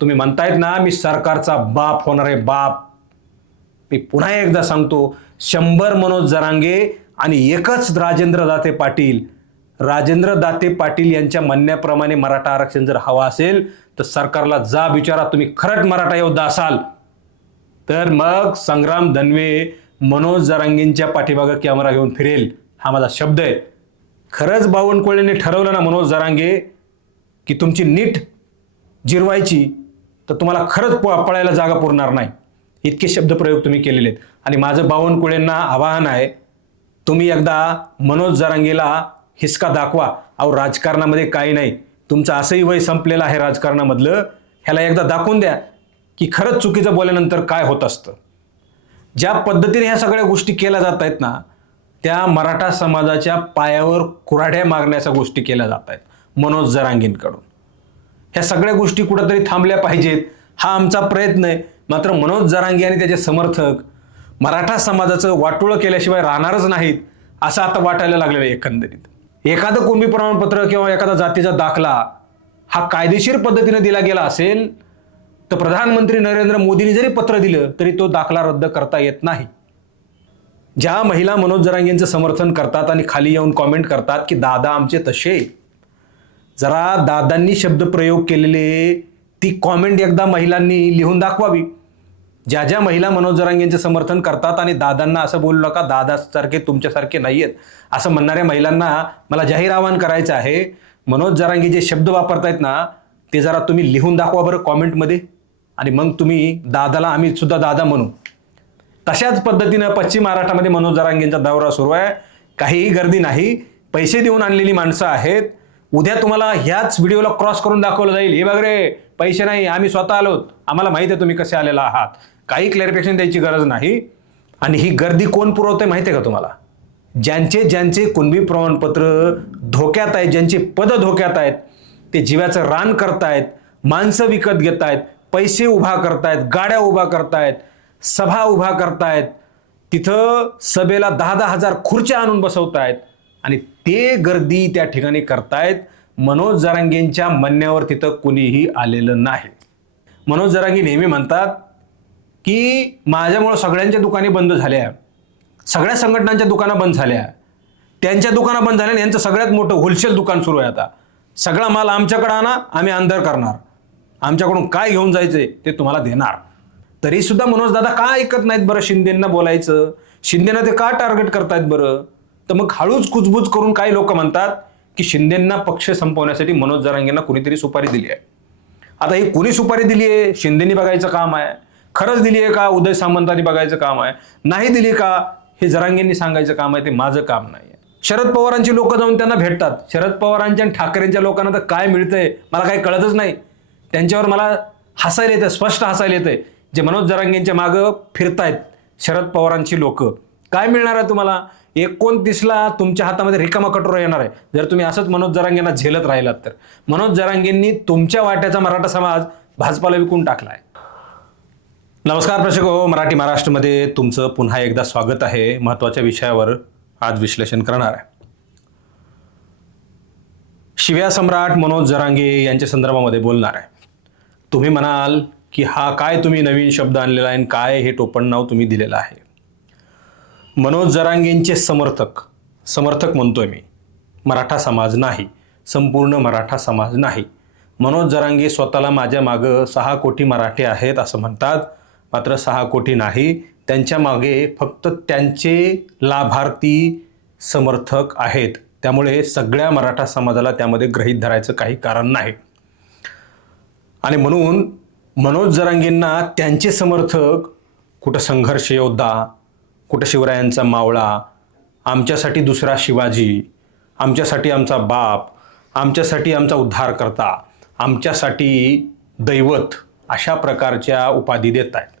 तुम्ही म्हणतायत ना मी सरकारचा बाप होणार आहे बाप. मी पुन्हा एकदा सांगतो, 100 मनोज जरांगे आणि एकच राजेंद्र दाते पाटील. राजेंद्र दाते पाटील यांच्या म्हणण्याप्रमाणे मराठा आरक्षण जर हवा असेल तर सरकारला जा विचारा, तुम्ही खरंच मराठा योद्धा असाल तर मग संग्राम धनवे मनोज जरांगेंच्या पाठीमागे कॅमेरा घेऊन फिरेल, हा माझा शब्द आहे. खरंच बावनकुळेने ठरवलं ना मनोज जरांगे की तुमची नीट जिरवायची तर तुम्हाला खरंच पळायला जागा पुरणार नाही. इतके शब्दप्रयोग तुम्ही केलेले आहेत. आणि माझं बावनकुळेंना आवाहन आहे, तुम्ही एकदा मनोज जरांगेला हिसका दाखवा. अहो राजकारणामध्ये काही नाही, तुमचं असंही वय संपलेलं आहे राजकारणामधलं, ह्याला एकदा दाखवून द्या की खरंच चुकीचं बोलल्यानंतर काय होत असतं. ज्या पद्धतीने ह्या सगळ्या गोष्टी केल्या जात आहेत ना, त्या मराठा समाजाच्या पायावर कुऱ्हाड्या मारण्याच्या गोष्टी केल्या जात आहेत मनोज जरांगेंकडून. ह्या सगळ्या गोष्टी कुठंतरी थांबल्या पाहिजेत, हा आमचा प्रयत्न आहे. मात्र मनोज जरांगे आणि त्याचे समर्थक मराठा समाजाचं वाटोळं केल्याशिवाय राहणारच नाहीत असं आता वाटायला लागलेलं आहे. एकंदरीत एखादं कुणबी प्रमाणपत्र किंवा एखादा जातीचा दाखला हा कायदेशीर पद्धतीने दिला गेला असेल तर प्रधानमंत्री नरेंद्र मोदींनी जरी पत्र दिलं तरी तो दाखला रद्द करता येत नाही. ज्या महिला मनोज जरांगेंचं समर्थन करतात आणि खाली येऊन कॉमेंट करतात की दादा आमचे तसे, जरा दादांनी शब्दप्रयोग केलेले ती कॉमेंट एकदा महिलांनी लिहून दाखवावी. ज्या ज्या महिला मनोज जरांगेंचे समर्थन करतात आणि दादांना असं बोलू नका दादासारखे तुमच्यासारखे नाही आहेत असं म्हणणाऱ्या महिलांना मला जाहीर आवाहन करायचं आहे, मनोज जरांगे जे शब्द वापरतायत ना ते जरा तुम्ही लिहून दाखवा बरं कॉमेंटमध्ये, आणि मग तुम्ही दादाला आम्ही सुद्धा दादा म्हणू. तशाच पद्धतीनं पश्चिम महाराष्ट्रामध्ये मनोज जरांगेंचा दौरा सुरू आहे. काहीही गर्दी नाही, पैसे देऊन आणलेली माणसं आहेत. उद्या तुम्हाला ह्याच व्हिडिओला क्रॉस करून दाखवलं जाईल, हे बघ रे पैसे नाही आम्ही स्वतः आलोत, आम्हाला माहिती आहे तुम्ही कसे आलेला आहात. काही क्लॅरिफिकेशन द्यायची गरज नाही. आणि ही गर्दी कोण पुरवतंय माहिती आहे का तुम्हाला? ज्यांचे कुणबी प्रमाणपत्र धोक्यात आहेत, ज्यांचे पद धोक्यात आहेत, ते जीवाचं रान करतायत, माणसं विकत घेत आहेत, पैसे उभा करतायत, गाड्या उभा करतायत, सभा उभा करतायत, तिथं सभेला 10,000 हजार खुर्च्या आणून बसवतायत आणि ते गर्दी त्या ठिकाणी करतायत. मनोज जरांगेंच्या म्हणण्यावर तिथं कुणीही आलेलं नाही. मनोज जरांगे नेहमी म्हणतात की माझ्यामुळं सगळ्यांच्या दुकाने बंद झाल्या, सगळ्या संघटनांच्या दुकानं बंद झाल्या, त्यांच्या दुकानं बंद झाल्या, यांचं सगळ्यात मोठं होलसेल दुकान सुरू आहे. आता सगळा माल आमच्याकडे आणा, आम्ही अंदर करणार, आमच्याकडून काय घेऊन जायचंय ते तुम्हाला देणार. तरी सुद्धा मनोज दादा का ऐकत नाहीत बरं शिंदेंना बोलायचं? शिंदेना ते का टार्गेट करतायत बरं? तर मग हळूच कुजबूज करून काही लोक म्हणतात की शिंदेंना पक्ष संपवण्यासाठी मनोज जरांगेंना कुणीतरी सुपारी दिली आहे. आता ही कुणी सुपारी दिली आहे? शिंदेनी बघायचं काम आहे. खरंच दिली आहे का उदय सामंतांनी बघायचं काम आहे? नाही दिली का हे जरांगेंनी सांगायचं काम आहे, ते माझं काम नाही आहे. शरद पवारांची लोक जाऊन त्यांना भेटतात. शरद पवारांच्या आणि ठाकरेंच्या लोकांना तर काय मिळतंय मला काही कळतच नाही. त्यांच्यावर मला हसायला येतं, स्पष्ट हसायला येतंय. जे मनोज जरांगेंच्या मागं फिरतायत शरद पवारांची लोक, काय मिळणार आहे तुम्हाला? 29ला तुमच्या हातामध्ये रिकामा कटोरा येणार आहे जर तुम्ही असंच मनोज जरांगेंना झेलत राहिलात तर. मनोज जरांगेंनी तुमच्या वाट्याचा मराठा समाज भाजपाला विकून टाकलाय. नमस्कार प्रेक्षक हो, मराठी महाराष्ट्रमध्ये तुमचं पुन्हा एकदा स्वागत आहे. महत्त्वाच्या विषयावर आज विश्लेषण करणार आहे. शिव्या सम्राट मनोज जरांगे यांच्या संदर्भामध्ये बोलणार आहे. तुम्ही म्हणाल की हा काय तुम्ही नवीन शब्द आणलेला आहे आणि काय हे टोपण नाव तुम्ही दिलेलं आहे. मनोज जरांगेंचे समर्थक म्हणतोय मी, मराठा समाज नाही, संपूर्ण मराठा समाज नाही. मनोज जरांगे स्वतःला माझ्या मागं 6 कोटी मराठे आहेत असं म्हणतात, मात्र 6 कोटी नाही, त्यांच्या मागे फक्त त्यांचे लाभार्थी समर्थक आहेत. त्यामुळे सगळ्या मराठा समाजाला त्यामध्ये गृहीत धरायचं काही कारण नाही. आणि म्हणून मनोज जरांगेंना त्यांचे समर्थक कुठं संघर्ष योद्धा, कुठं शिवरायांचा मावळा, आमच्यासाठी दुसरा शिवाजी, आमच्यासाठी आमचा बाप, आमच्यासाठी आमचा उद्धारकर्ता, आमच्यासाठी दैवत अशा प्रकारच्या उपाधी देत आहेत.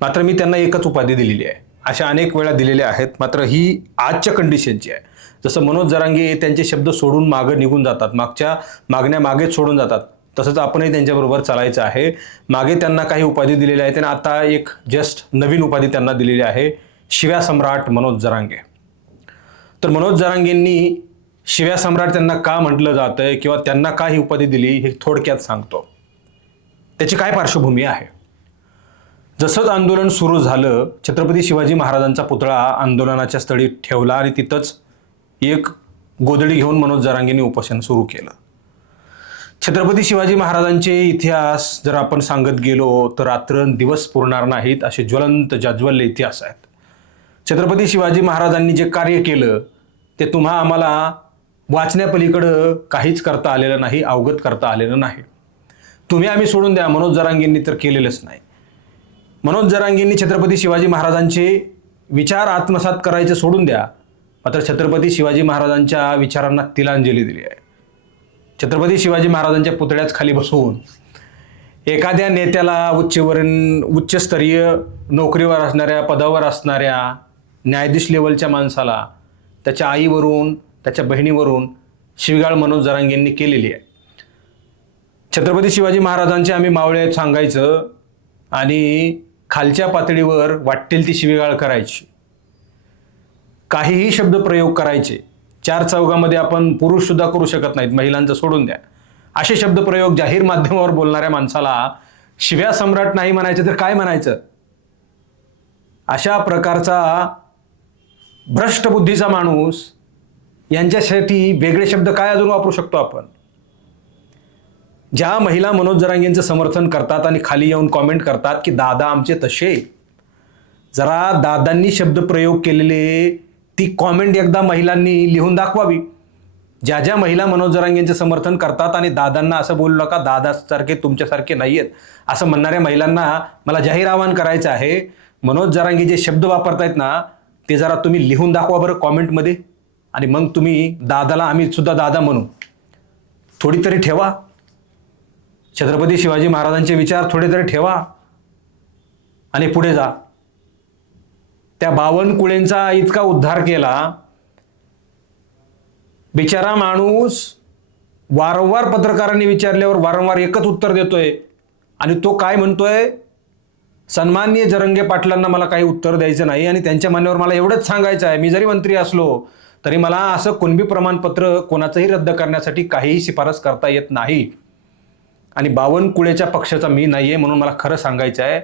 मात्र मी त्यांना एकच उपाधी दिलेली आहे. अशा अनेक वेळा दिलेल्या आहेत, मात्र ही आजच्या कंडिशनची आहे. जसं मनोज जरांगे त्यांचे शब्द सोडून मागं निघून जातात, मागच्या मागण्या मागेच सोडून जातात, तसंच आपणही त्यांच्याबरोबर चालायचं आहे. मागे त्यांना काही उपाधी दिलेल्या आहेत आणि आता एक जस्ट नवीन उपाधी त्यांना दिलेली आहे, शिव्या सम्राट मनोज जरांगे. तर मनोज जरांगेंनी शिव्या सम्राट त्यांना का म्हटलं जातंय किंवा त्यांना का ही उपाधी दिली हे थोडक्यात सांगतो. त्याची काय पार्श्वभूमी आहे? जसंच आंदोलन सुरू झालं, छत्रपती शिवाजी महाराजांचा पुतळा आंदोलनाच्या स्थळी ठेवला आणि तिथंच एक गोधडी घेऊन मनोज जरांगेंनी उपोषण सुरू केलं. छत्रपती शिवाजी महाराजांचे इतिहास जर आपण सांगत गेलो तर रात्रंदिवस पुरणार नाहीत, असे ज्वलंत जाज्वल्य इतिहास आहेत. छत्रपती शिवाजी महाराजांनी जे कार्य केलं ते तुम्हा आम्हाला वाचण्यापलीकडं काहीच करता आलेलं नाही, अवगत करता आलेलं नाही. तुम्ही आम्ही सोडून द्या, मनोज जरांगेंनी तर केलेलंच नाही. मनोज जरांगेंनी छत्रपती शिवाजी महाराजांचे विचार आत्मसात करायचे सोडून द्या, मात्र छत्रपती शिवाजी महाराजांच्या विचारांना तिलांजली दिली आहे. छत्रपती शिवाजी महाराजांच्या पुतळ्याच खाली बसून एखाद्या नेत्याला उच्चस्तरीय नोकरीवर असणाऱ्या, पदावर असणाऱ्या, न्यायाधीश लेवलच्या माणसाला त्याच्या आईवरून, त्याच्या बहिणीवरून शिवीगाळ मनोज जरांगेंनी केलेली आहे. छत्रपती शिवाजी महाराजांचे आम्ही मावळे सांगायचं आणि खालच्या पातळीवर वाटेल ती शिवीगाळ करायची, काहीही शब्द प्रयोग करायचे. चार चौघामध्ये आपण पुरुष सुद्धा करू शकत नाहीत, महिलांचं सोडून द्या. असे शब्द प्रयोग जाहीर माध्यमावर बोलणाऱ्या माणसाला शिव्या सम्राट नाही म्हणायचं तर काय म्हणायचं? अशा प्रकारचा भ्रष्ट बुद्धीचा माणूस यांच्यासाठी वेगळे शब्द काय अजून वापरू शकतो आपण? ज्या महिला मनोज जरांगेंचं समर्थन करतात आणि खाली येऊन कॉमेंट करतात की दादा आमचे तसे, जरा दादांनी शब्द प्रयोग केलेले ती कॉमेंट एकदा महिलांनी लिहून दाखवावी. ज्या ज्या महिला मनोज जरांगेंचे समर्थन करतात आणि दादांना असं बोलू नका, दादासारखे तुमच्यासारखे नाही आहेत असं म्हणणाऱ्या महिलांना मला जाहीर आवाहन करायचं आहे, मनोज जरांगे जे शब्द वापरतायत ना ते जरा तुम्ही लिहून दाखवा बरं कॉमेंटमध्ये, आणि मग तुम्ही दादाला आम्ही सुद्धा दादा म्हणू. थोडी तरी ठेवा छत्रपती शिवाजी महाराजांचे विचार, थोडे तरी ठेवा आणि पुढे जा. त्या बावनकुळेंचा इतका उद्धार केला, बिचारा माणूस वारंवार पत्रकारांनी विचारल्यावर वारंवार एकच उत्तर देतोय आणि तो काय म्हणतोय, सन्माननीय जरांगे पाटलांना मला काही उत्तर द्यायचं नाही आणि त्यांच्या म्हणण्यावर मला एवढंच सांगायचं आहे, मी जरी मंत्री असलो तरी मला असं कुणबी प्रमाणपत्र कोणाचंही रद्द करण्यासाठी काहीही शिफारस करता येत नाही आणि बावनकुळेच्या पक्षाचा मी नाही आहे, म्हणून मला खरं सांगायचं आहे,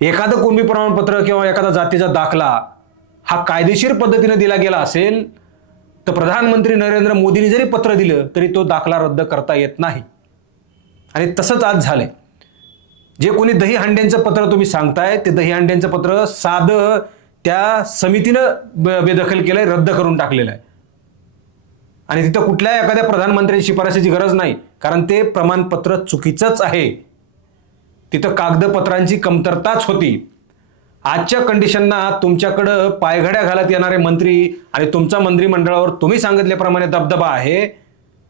एखादं कुणबी प्रमाणपत्र किंवा एखादा जातीचा दाखला हा कायदेशीर पद्धतीने दिला गेला असेल तर प्रधानमंत्री नरेंद्र मोदींनी जरी पत्र दिलं तरी तो दाखला रद्द करता येत नाही. आणि तसंच आज झालंय. जे कोणी दहीहंड्यांचं पत्र तुम्ही सांगताय ते दहीहंड्यांचं पत्र साधं त्या समितीनं बेदखल केलंय, रद्द करून टाकलेलं आहे आणि तिथं कुठल्या एखाद्या प्रधानमंत्र्यांची शिफारसीची गरज नाही, कारण ते प्रमाणपत्र चुकीचंच आहे. तिथं कागदपत्रांची कमतरताच होती. आजच्या कंडिशनना तुमच्याकडं पायघड्या घालत येणारे मंत्री आणि तुमचा मंत्रिमंडळावर तुम्ही सांगितल्याप्रमाणे दबदबा आहे,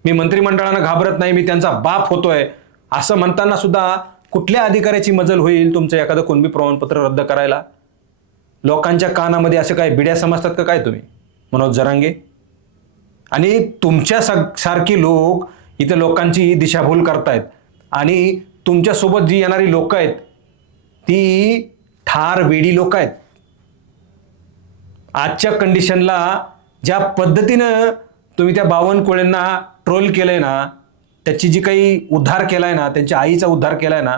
मी मंत्रिमंडळांना घाबरत नाही, मी त्यांचा बाप होतोय असं म्हणताना सुद्धा कुठल्या अधिकाऱ्याची मजल होईल तुमचं एखादं कुणबी प्रमाणपत्र रद्द करायला? लोकांच्या कानामध्ये असं काय बिड्या समजतात का काय तुम्ही मनोज जरांगे? आणि तुमच्या सारखी लोक इथं लोकांची दिशाभूल करतायत आणि तुमच्यासोबत जी येणारी लोक आहेत ती ठार वेडी लोक आहेत. आजच्या कंडिशनला ज्या पद्धतीनं तुम्ही त्या बावनकुळेंना ट्रोल केलंय ना, त्याची जी काही उद्धार केलाय ना, त्यांच्या आईचा उद्धार केलाय ना,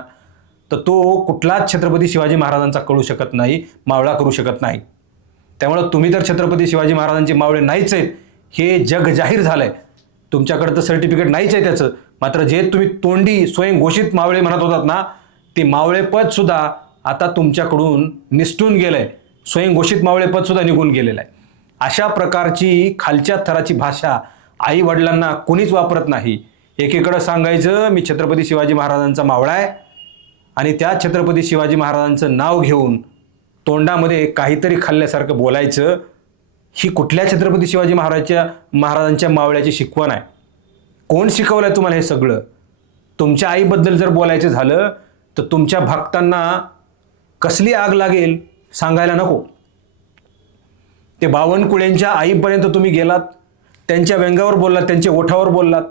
तर तो कुठलाच छत्रपती शिवाजी महाराजांचा कळू शकत नाही, मावळा करू शकत नाही. त्यामुळं तुम्ही तर छत्रपती शिवाजी महाराजांचे मावळे नाहीच आहेत हे जग जाहीर झालंय. तुमच्याकडं तर सर्टिफिकेट नाहीच आहे त्याचं, मात्र जे तुम्ही तोंडी स्वयंघोषित मावळे म्हणत होतात ना, ते मावळेपद सुद्धा आता तुमच्याकडून निसटून गेलंय, स्वयंघोषित मावळेपद सुद्धा निघून गेलेलं आहे. अशा प्रकारची खालच्या थराची भाषा आई वडिलांना कोणीच वापरत नाही. एकीकडं सांगायचं मी छत्रपती शिवाजी महाराजांचा मावळा आहे आणि त्या छत्रपती शिवाजी महाराजांचं नाव घेऊन तोंडामध्ये काहीतरी खाल्ल्यासारखं बोलायचं, ही कुठल्या छत्रपती शिवाजी महाराजांच्या मावळ्याची शिकवण आहे? कोण शिकवलंय तुम्हाला हे सगळं? तुमच्या आईबद्दल जर बोलायचं झालं तर तुमच्या भक्तांना कसली आग लागेल सांगायला नको. ते बावनकुळेंच्या आईपर्यंत तुम्ही गेलात, त्यांच्या व्यंगावर बोललात, त्यांच्या ओठावर बोललात.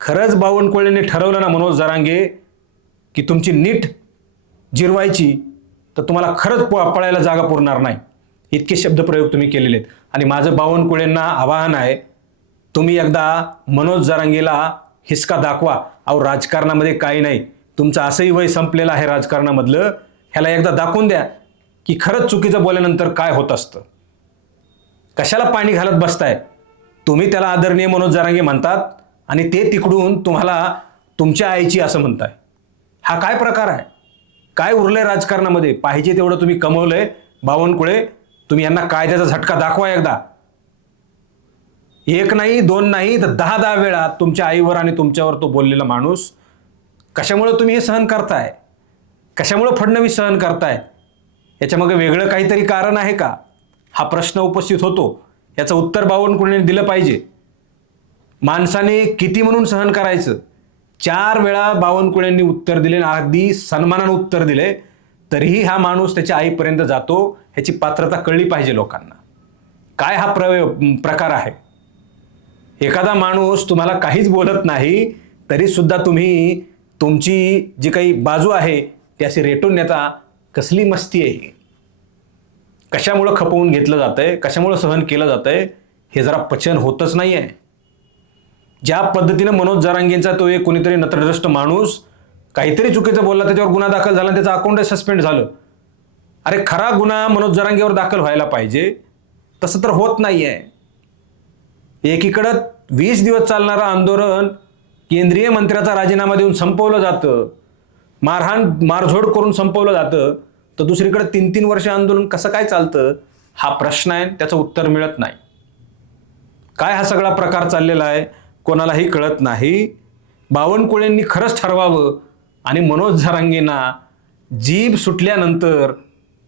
खरंच बावनकुळेंनी ठरवलं ना मनोज जरांगे की तुमची नीट जिरवायची, तर तुम्हाला खरंच पळायला जागा पुरणार नाही. इतके शब्दप्रयोग तुम्ही केलेले आहेत. आणि माझं बावनकुळेंना आवाहन आहे, तुम्ही एकदा मनोज जरांगेला हिसका दाखवा. अहो राजकारणामध्ये काही नाही, तुमचं असंही वय संपलेलं आहे राजकारणामधलं, ह्याला एकदा दाखवून द्या की खरंच चुकीचं बोलल्यानंतर काय होत असतं. कशाला पाणी घालत बसताय? तुम्ही त्याला आदरणीय मनोज जरांगे म्हणतात आणि ते तिकडून तुम्हाला तुमच्या आईची असं म्हणताय. हा काय प्रकार आहे? काय उरलंय राजकारणामध्ये? पाहिजे तेवढं तुम्ही कमवलंय बावनकुळे. तुम्ही यांना कायद्याचा झटका दाखवा एकदा. एक नाही, दोन नाही, तर 10-10 वेळा तुमच्या आईवर आणि तुमच्यावर तो बोललेला माणूस. कशामुळे तुम्ही हे सहन करताय? कशामुळे फडणवीस सहन करताय? याच्यामागे वेगळं काहीतरी कारण आहे का? हा प्रश्न उपस्थित होतो. याचं उत्तर बावनकुळेंनी दिलं पाहिजे. माणसाने किती म्हणून सहन करायचं? 4 वेळा बावनकुळेंनी उत्तर दिले, अगदी सन्मानानं उत्तर दिले, तरीही हा माणूस त्याच्या आईपर्यंत जातो. ह्याची पात्रता कळली पाहिजे लोकांना. काय हा प्रकार आहे? एखादा माणूस तुम्हाला काहीच बोलत नाही तरी सुद्धा तुम्ही तुमची जी काही बाजू आहे ती अशी रेटून नेता. कसली मस्ती आहे? कशामुळं खपवून घेतलं जातंय? कशामुळं सहन केलं जातंय? हे जरा पचन होतच नाही आहे. ज्या पद्धतीनं मनोज जरांगेंचा तो एक कोणीतरी नतद्रष्ट माणूस काहीतरी चुकीचं बोलला, त्याच्यावर गुन्हा दाखल झाला, त्याचं अकाउंट सस्पेंड झालं. अरे खरा गुन्हा मनोज जरांगेवर दाखल व्हायला पाहिजे, तसं तर होत नाही आहे. एकीकडं 20 दिवस चालणारं आंदोलन केंद्रीय मंत्र्याचा राजीनामा देऊन संपवलं जातं, मारझोड करून संपवलं जातं, तर दुसरीकडे 3-3 वर्ष आंदोलन कसं काय चालतं? हा प्रश्न आहे, त्याचं उत्तर मिळत नाही. काय हा सगळा प्रकार चाललेला आहे कोणालाही कळत नाही. बावनकुळेंनी खरंच ठरवावं आणि मनोज जरांगेंना जीभ सुटल्यानंतर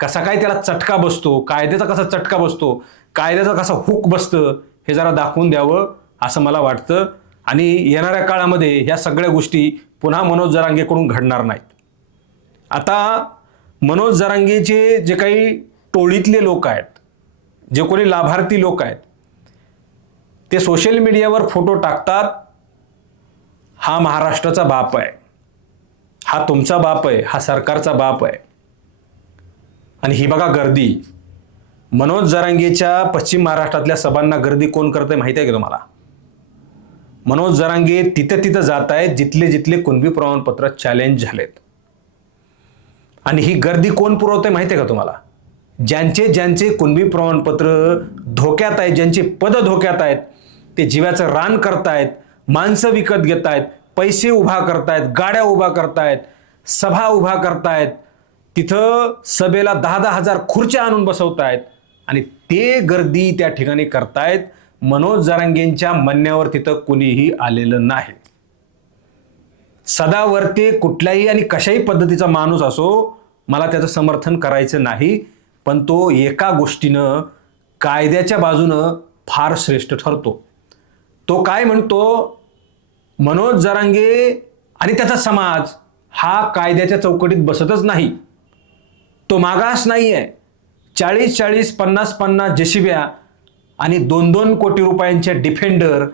कसा काय त्याला चटका बसतो, कायद्याचा कसा चटका बसतो, कायद्याचा कसा हुक बसतं, हे जरा दाखवून द्यावं असं मला वाटतं. आणि येणाऱ्या काळामध्ये ह्या सगळ्या गोष्टी पुन्हा मनोज जरांगेकडून घडणार नाहीत. आता मनोज जरांगेचे जे काही टोळीतले लोक आहेत, जे कोणी लाभार्थी लोक आहेत, ते सोशल मीडियावर फोटो टाकतात. हा महाराष्ट्राचा बाप आहे, हा तुमचा बाप आहे, हा सरकारचा बाप आहे. आणि ही बघा गर्दी, मनोज जरांगेच्या पश्चिम महाराष्ट्रातल्या सभांना गर्दी कोण करतंय माहिती आहे का तुम्हाला? मनोज जरांगे तिथं जात आहेत जिथले कुणबी प्रमाणपत्र चॅलेंज झालेत. आणि ही गर्दी कोण पुरवतंय माहिती आहे का तुम्हाला? ज्यांचे कुणबी प्रमाणपत्र धोक्यात आहेत, ज्यांचे पद धोक्यात आहेत, ते जीवाचं रान करतायत, माणसं विकत घेतायत, पैसे उभा करतायत, गाड्या उभा करतायत, सभा उभा करतायत, तिथं सभेला 10-10 हजार खुर्च्या आणून बसवतायत आणि ते गर्दी त्या ठिकाणी करतायत. मनोज जरांगेंच्या म्हणण्यावर तिथं कुणीही आलेलं नाही. सदावर्ते कुठल्याही आणि कशाही पद्धतीचा माणूस असो, मला त्याचं समर्थन करायचं नाही, पण तो एका गोष्टीनं कायद्याच्या बाजूनं फार श्रेष्ठ ठरतो. तो काय म्हणतो? मनोज जरांगे आणि त्याचा समाज हा कायद्याच्या चौकटीत बसतच नाही. तो मागास नाही आहे. 40-40, 50-50 जेसीब्या आणि 2-2 कोटी रुपयांच्या डिफेंडर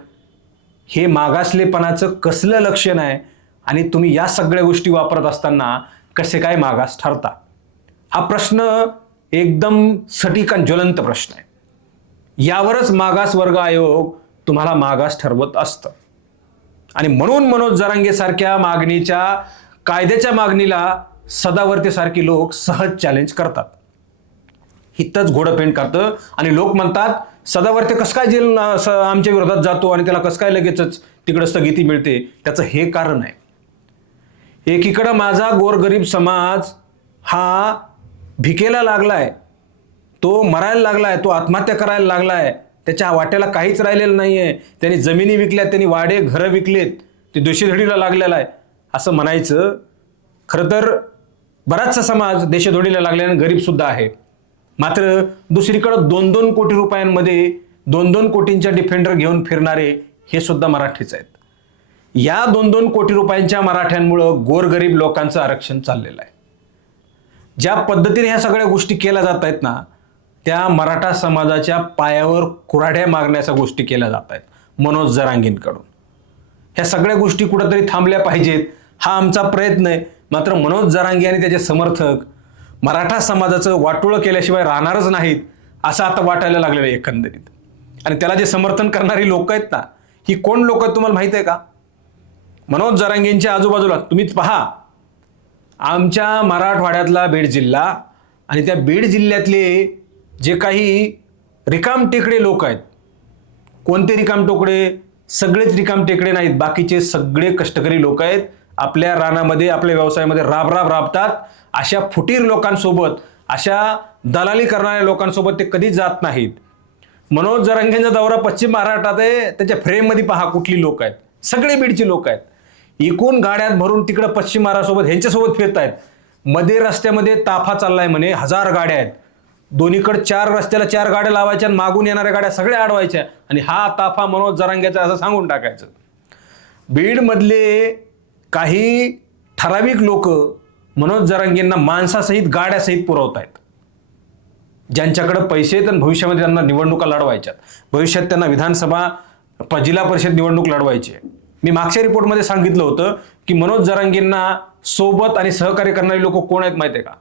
हे मागासलेपणाचं कसलं लक्षण आहे? आणि तुम्ही या सगळ्या गोष्टी वापरत असताना कसे काय मागास ठरता? हा प्रश्न एकदम सटीक आणि ज्वलंत प्रश्न आहे. यावरच मागास वर्ग आयोग तुम्हाला मागास ठरवत असतं. आणि म्हणून मनोज जरांगे सारख्या मागणीच्या, कायद्याच्या मागणीला सदावर्तेसारखी लोक सहज चॅलेंज करतात. हितच घोडपेंट करतं आणि लोक म्हणतात सदावर्ते कसं काय जेल आमच्या विरोधात जातो आणि त्याला कसं काय लगेचच तिकडं स्थगिती मिळते? त्याचं हे कारण आहे. एकीकडं माझा गोरगरीब समाज हा भिकेला लागलाय, तो मरायला लागलाय, तो आत्महत्या करायला लागलाय, त्याच्या वाट्याला काहीच राहिलेलं नाहीये. त्यांनी जमिनी विकल्यात, त्यांनी वाडे घरं विकलेत, ते देशोधडीला लागलेला आहे असं म्हणायचं. खरं तर बराचसा समाज देशोधडीला लागल्याने गरीब सुद्धा आहे. मात्र दुसरीकडं 2-2 कोटी रुपयांमध्ये 2-2 कोटींच्या डिफेंडर घेऊन फिरणारे हे सुद्धा मराठीच आहेत. या 2-2 कोटी रुपयांच्या मराठ्यांमुळं गोरगरीब लोकांचं आरक्षण चाललेलं आहे. ज्या पद्धतीने ह्या सगळ्या गोष्टी केल्या जात आहेत ना, त्या मराठा समाजाच्या पायावर कुऱ्हाड्या मारण्याच्या गोष्टी केल्या जात आहेत मनोज जरांगेंकडून. ह्या सगळ्या गोष्टी कुठंतरी थांबल्या पाहिजेत, हा आमचा प्रयत्न आहे. मात्र मनोज जरांगे आणि त्याचे समर्थक मराठा समाजाचं वाटोळं केल्याशिवाय राहणारच नाहीत असं आता वाटायला लागलेलं आहे एकंदरीत. आणि त्याला जे समर्थन करणारी लोक आहेत ना, ही कोण लोक आहेत तुम्हाला माहिती आहे का? मनोज जरांगेंच्या आजूबाजूला तुम्हीच पहा, आमच्या मराठवाड्यातला बीड जिल्हा आणि त्या बीड जिल्ह्यातले जे काही रिकामटेकडे लोक आहेत, कोणते रिकामटेकडे? सगळेच रिकामटेकडे नाहीत, बाकीचे सगळे कष्टकरी लोक आहेत, आपल्या रानामध्ये आपल्या व्यवसायामध्ये राबतात. अशा फुटीर लोकांसोबत, अशा दलाली करणाऱ्या लोकांसोबत ते कधीच जात नाहीत. मनोज जरांगेंचा दौरा पश्चिम महाराष्ट्रात आहे, त्याच्या फ्रेममध्ये पहा कुठली लोक आहेत, सगळे बीडची लोक आहेत. एकूण गाड्यात भरून तिकडं पश्चिम महाराष्ट्रासोबत ह्यांच्यासोबत फिरत आहेत. मध्ये रस्त्यामध्ये ताफा चाललाय म्हणे, 1000 गाड्या आहेत, दोन्हीकडे 4 रस्त्याला 4 गाड्या लावायच्या आणि मागून येणाऱ्या गाड्या सगळ्या अडवायच्या आणि हा ताफा मनोज जरांगेचा असं सांगून टाकायचं. बीडमधले काही ठराविक लोक मनोज जरांगेंना माणसासहित गाड्यासहित पुरवत आहेत. ज्यांच्याकडे पैसे आहेत आणि भविष्यामध्ये त्यांना निवडणुका लढवायच्यात, भविष्यात त्यांना विधानसभा जिल्हा परिषद निवडणूक लढवायची आहे. मी मागच्या रिपोर्टमध्ये सांगितलं होतं की मनोज जरांगेंना सोबत आणि सहकार्य करणारे लोक कोण आहेत माहिती आहे का?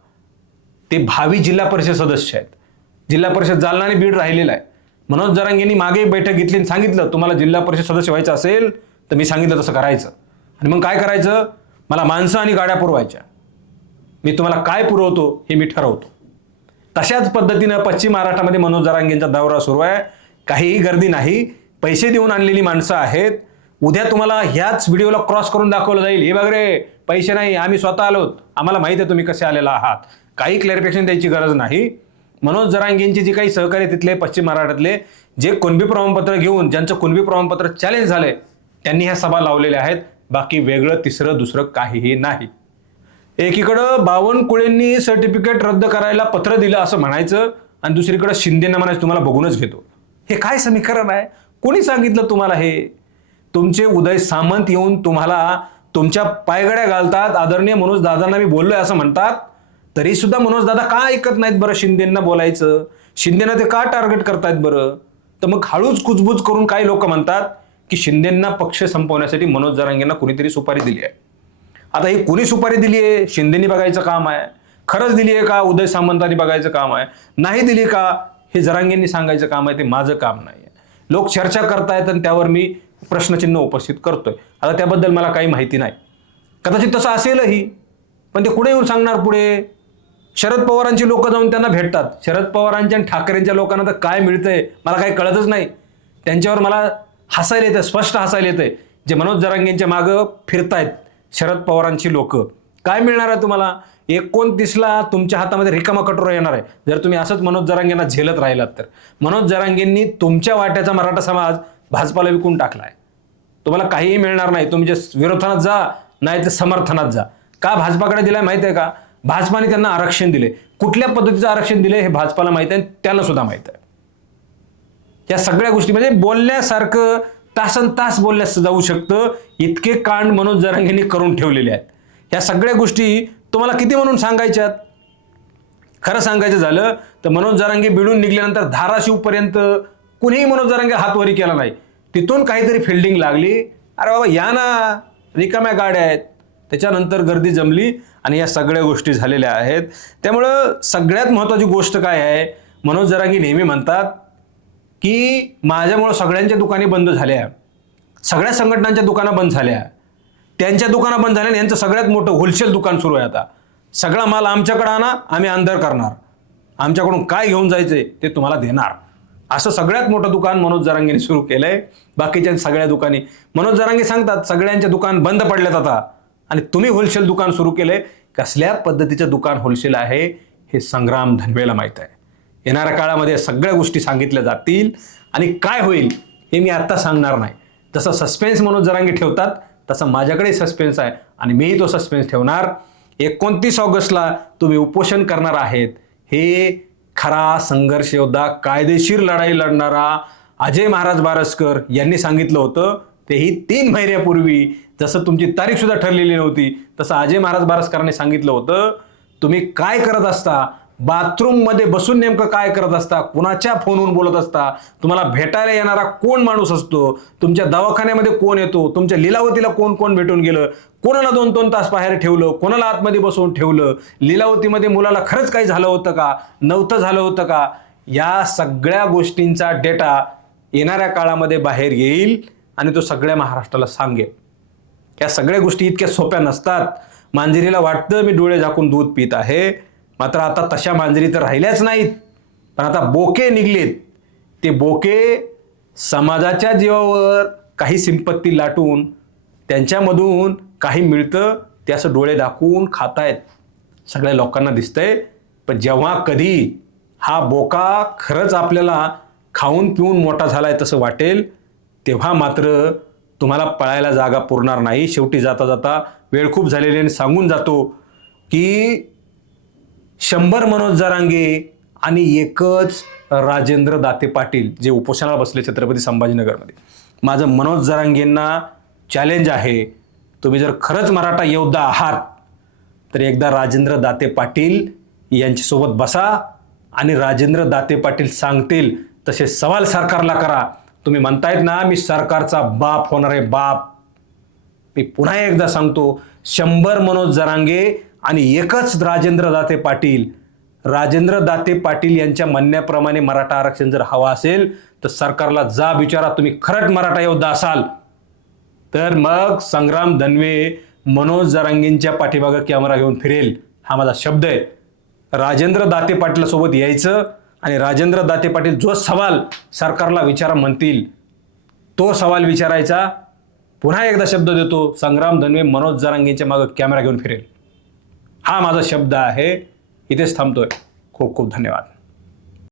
ते भावी जिल्हा परिषद सदस्य आहेत. जिल्हा परिषद जालना आणि बीड राहिलेला आहे. मनोज जरांगेंनी मागे बैठक घेतली आणि सांगितलं, तुम्हाला जिल्हा परिषद सदस्य व्हायचं असेल तर मी सांगितलं तसं करायचं. आणि मग काय करायचं? मला माणसं आणि गाड्या पुरवायच्या, मी तुम्हाला काय पुरवतो हे मी ठरवतो. तशाच पद्धतीनं पश्चिम महाराष्ट्रामध्ये मनोज जरांगेंचा दौरा सुरू आहे. काहीही गर्दी नाही, पैसे देऊन आणलेली माणसं आहेत. उद्या तुम्हाला ह्याच व्हिडिओला क्रॉस करून दाखवलं जाईल, हे बघ रे पैसे नाही, आम्ही स्वतः आलोत, आम्हाला माहिती आहे तुम्ही कसे आलेला आहात. काही क्लॅरिफिकेशन द्यायची गरज नाही. मनोज जरांगेंची जी काही सहकारी तिथले पश्चिम महाराष्ट्रातले जे कुणबी प्रमाणपत्र घेऊन, ज्यांचं कुणबी प्रमाणपत्र चॅलेंज झालंय, त्यांनी ह्या सभा लावलेल्या आहेत. बाकी वेगळं तिसरं दुसरं काहीही नाही. एकीकडं बावनकुळेंनी सर्टिफिकेट रद्द करायला पत्र दिलं असं म्हणायचं आणि दुसरीकडे शिंदेना म्हणायचं तुम्हाला बघूनच घेतो. हे काय समीकरण आहे? कोणी सांगितलं तुम्हाला हे? तुमचे उदय सामंत येऊन तुम्हाला तुमच्या पायगड्या घालतात. आदरणीय मनोज दादांना मी बोललोय असं म्हणतात, तरी सुद्धा मनोज दादा का ऐकत नाहीत बरं शिंदेंना बोलायचं? शिंदेना ते का टार्गेट करतायत बरं? तर मग हळूच कुजबूज करून काही लोक म्हणतात की शिंदेंना पक्ष संपवण्यासाठी मनोज जरांगेंना कुणीतरी सुपारी दिली आहे. आता ही कुणी सुपारी दिली आहे? शिंदेनी बघायचं काम आहे. खरंच दिली आहे का? उदय सामंतांनी बघायचं काम आहे. नाही दिली का? हे जरांगेंनी सांगायचं काम आहे. ते माझं काम नाही आहे. लोक चर्चा करतायत आणि त्यावर मी प्रश्नचिन्ह उपस्थित करतोय. आता त्याबद्दल मला काही माहिती नाही, कदाचित तसं असेलही, पण ते कुठे येऊन सांगणार पुढे? शरद पवारांची लोक जाऊन त्यांना भेटतात. शरद पवारांच्या आणि ठाकरेंच्या लोकांना तर काय मिळतंय मला काही कळतच नाही. त्यांच्यावर मला हसायला येतं, स्पष्ट हसायला येतंय. जे मनोज जरांगेंच्या मागं फिरतायत शरद पवारांची लोक, काय मिळणार आहे तुम्हाला? 29ला तुमच्या हातामध्ये रिकामा कटोरा येणार आहे जर तुम्ही असंच मनोज जरांगेंना झेलत राहिलात तर. मनोज जरांगेंनी तुमच्या वाट्याचा मराठा समाज भाजपाला विकून टाकलाय. तुम्हाला काहीही मिळणार नाही. तुमच्या विरोधात जा, नाही तर समर्थनात जा. का भाजपाकडे दिलाय माहिती आहे का? भाजपाने त्यांना आरक्षण दिले. कुठल्या पद्धतीचं आरक्षण दिले हे भाजपाला माहिती आहे, त्यांना सुद्धा माहिती आहे. या सगळ्या गोष्टी म्हणजे बोलण्यासारखं तासन तास बोलण्यास जाऊ शकतं, इतके कांड मनोज जरांगेंनी करून ठेवलेले आहेत. या सगळ्या गोष्टी तुम्हाला किती म्हणून सांगायच्यात? खरं सांगायचं झालं तर मनोज जरांगे बिडून निघल्यानंतर धाराशिवपर्यंत कुणीही मनोज जरांगे हातवरी केला नाही. तिथून काहीतरी फिल्डिंग लागली, अरे बाबा या ना, रिकाम्या गाड्या आहेत. त्याच्यानंतर गर्दी जमली आणि या सगळ्या गोष्टी झालेल्या आहेत. त्यामुळं सगळ्यात महत्त्वाची गोष्ट काय आहे? मनोज जरांगे नेहमी म्हणतात की माझ्यामुळं सगळ्यांच्या दुकाने बंद झाल्या, सगळ्या संघटनांच्या दुकानं बंद झाल्या, त्यांच्या दुकानं बंद झाल्या, यांचं सगळ्यात मोठं होलसेल दुकान सुरू आहे. आता सगळा माल आमच्याकडे आणा, आम्ही अंदर करणार, आमच्याकडून काय घेऊन जायचंय ते तुम्हाला देणार, असं सगळ्यात मोठं दुकान मनोज जरांगेंनी सुरू केलंय. बाकीच्या सगळ्या दुकानी मनोज जरांगे सांगतात सगळ्यांचे दुकान बंद पडलेत आता आणि तुम्ही होलसेल दुकान सुरू केलंय. कसल्या पद्धतीचं दुकान होलसेल आहे हे संग्राम धनवेला माहीत आहे. येणाऱ्या काळामध्ये सगळ्या गोष्टी सांगितल्या जातील आणि काय होईल हे मी आत्ता सांगणार नाही. जसं सस्पेन्स मनोज जरांगे ठेवतात तसं माझ्याकडे सस्पेन्स आहे आणि मीही तो सस्पेन्स ठेवणार. 29 ऑगस्टला तुम्ही उपोषण करणार आहेत. हे खरा संघर्ष योद्धा, कायदेशीर लढाई लढणारा अजय महाराज बारसकर यांनी सांगितलं होतं. तेही 3 महिन्यापूर्वी, जसं तुमची तारीख सुद्धा ठरलेली नव्हती तसं अजय महाराज बारसकरांनी सांगितलं होतं. तुम्ही काय करत असता, बाथरूममध्ये बसून नेमकं काय करत असता, कुणाच्या फोनवरून बोलत असता, तुम्हाला भेटायला येणारा कोण माणूस असतो, तुमच्या दवाखान्यामध्ये कोण येतो, तुमच्या लीलावतीला कोण कोण भेटून गेलं, कोणाला 2-2 तास बाहेर ठेवलं, कोणाला आतमध्ये बसवून ठेवलं, लीलावतीमध्ये मुलाला खरंच काही झालं होतं का, नव्हतं झालं होतं का, या सगळ्या गोष्टींचा डेटा येणाऱ्या काळामध्ये बाहेर येईल आणि तो सगळ्या महाराष्ट्राला सांगेल. या सगळ्या गोष्टी इतक्या सोप्या नसतात. मांजरीला वाटतं मी डोळे झाकून दूध पित आहे, मात्र आता तशा मांजरी तर राहिल्याच नाहीत. पण आता बोके निघलेत. ते बोके समाजाच्या जीवावर काही संपत्ती लाटून त्यांच्यामधून काही मिळतं ते असं डोळे दाखवून खातायत. सगळ्या लोकांना दिसतंय. पण जेव्हा कधी हा बोका खरंच आपल्याला खाऊन पिऊन मोठा झालाय तसं वाटेल, तेव्हा मात्र तुम्हाला पळायला जागा पुरणार नाही. शेवटी जाता जाता वेळ खूप झालेली आणि सांगून जातो की 100 मनोज जरांगे आणि एकच राजेंद्र दाते पाटील जे उपोषणाला बसले छत्रपती संभाजीनगरमध्ये. माझं मनोज जरांगेंना चॅलेंज आहे, तुम्ही जर खरंच मराठा योद्धा आहात तर एकदा राजेंद्र दाते पाटील यांच्यासोबत बसा आणि राजेंद्र दाते पाटील सांगतील तसे सवाल सरकारला करा. तुम्ही म्हणतायत ना मी सरकारचा बाप होणार आहे, बाप. मी पुन्हा एकदा सांगतो, 100 मनोज जरांगे आणि एकच राजेंद्र दाते पाटील. राजेंद्र दाते पाटील यांच्या म्हणण्याप्रमाणे मराठा आरक्षण जर हवा असेल तर सरकारला जा विचारा, तुम्ही खरंच मराठा योद्धा असाल तर मग संग्राम धनवे मनोज जरांगेंच्या पाठीमागं कॅमेरा घेऊन फिरेल. हा माझा शब्द आहे. राजेंद्र दाते पाटलासोबत यायचं आणि राजेंद्र दाते पाटील जो सवाल सरकारला विचारा म्हणतील तो सवाल विचारायचा. पुन्हा एकदा शब्द देतो, संग्राम धनवे मनोज जरांगेंच्या मागं कॅमेरा घेऊन फिरेल. हा माझा शब्द आहे. इथेच थांबतोय. खूप खूप धन्यवाद.